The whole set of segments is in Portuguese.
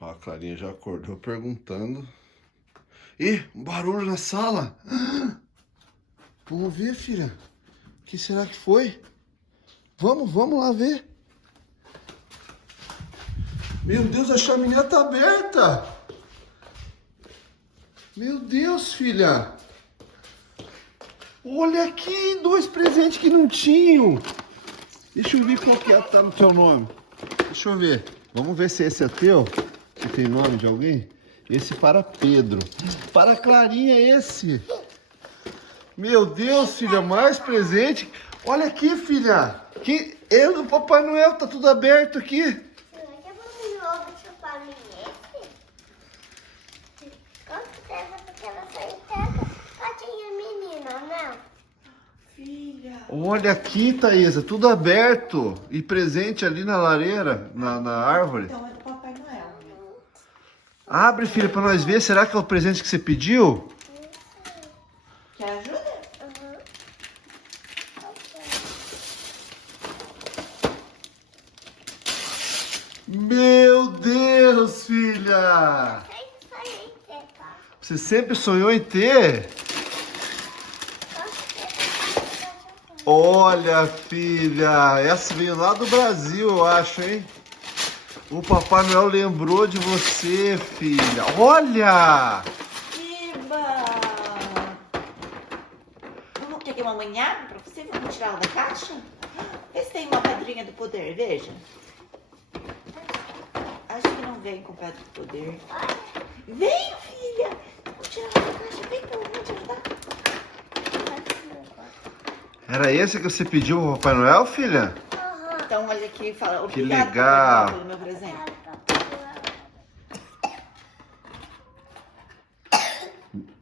Ó, a Clarinha já acordou perguntando. Ih, um barulho na sala. Vamos ver, filha. O que será que foi? Vamos lá ver. Meu Deus, a chaminé tá aberta. Meu Deus, filha. Olha aqui, 2 presentes que não tinham. Deixa eu ver qual que é, tá no teu nome. Deixa eu ver. Vamos ver se esse é teu. Se tem nome de alguém. Esse para Pedro. Para Clarinha esse. Meu Deus, filha, mais presente. Olha aqui, filha. Que eu do Papai Noel, tá tudo aberto aqui. Será que eu vou de novo chupar esse? Com certeza, porque você entende. Tadinha menina, não? Filha. Olha aqui, Thaisa, tudo aberto. E presente ali na lareira, na árvore. Então é do Papai Noel. Abre, filha, pra nós ver. Será que é o presente que você pediu? Quer ajuda? Uhum. Meu Deus, filha! Isso aí, Teca. Você sempre sonhou em ter? Olha, filha, essa veio lá do Brasil, eu acho, hein? O Papai Noel lembrou de você, filha. Olha! Iba! Quer que a mamãe abra pra você? Vamos tirar ela da caixa? Vê se tem uma pedrinha do poder, veja. Acho que não vem com pedra do poder. Vem, filha! Vamos tirar ela da caixa. Vem que eu vou te ajudar. Era esse que você pediu ao Papai Noel, filha? Então, olha aqui e fala. Que Obrigada, legal. Papai Noel, pelo meu presente.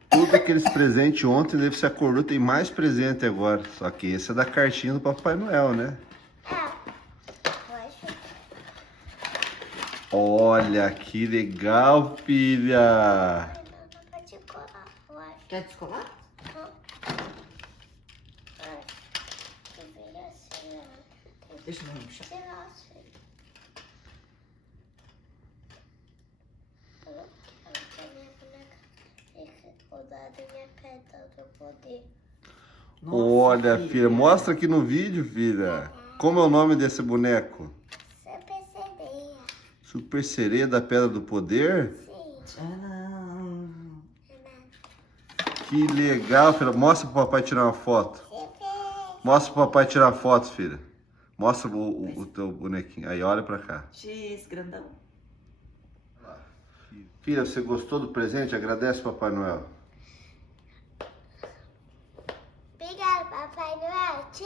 Tudo aqueles presentes ontem, deve se acordou, tem mais presente agora. Só que esse é da cartinha do Papai Noel, né? Olha, que legal, filha. Quer descolar? Deixa eu ver no chão. Olha, filha, mostra aqui no vídeo, filha. Como é o nome desse boneco? Super Sereia da Pedra do Poder? Tcharam. Que legal, filha. Mostra pro papai tirar uma foto. Mostra pro papai tirar foto, filha. Mostra o teu bonequinho. Aí, olha pra cá. X, grandão. Filha, você gostou do presente? Agradece, Papai Noel. Obrigada, Papai Noel. Te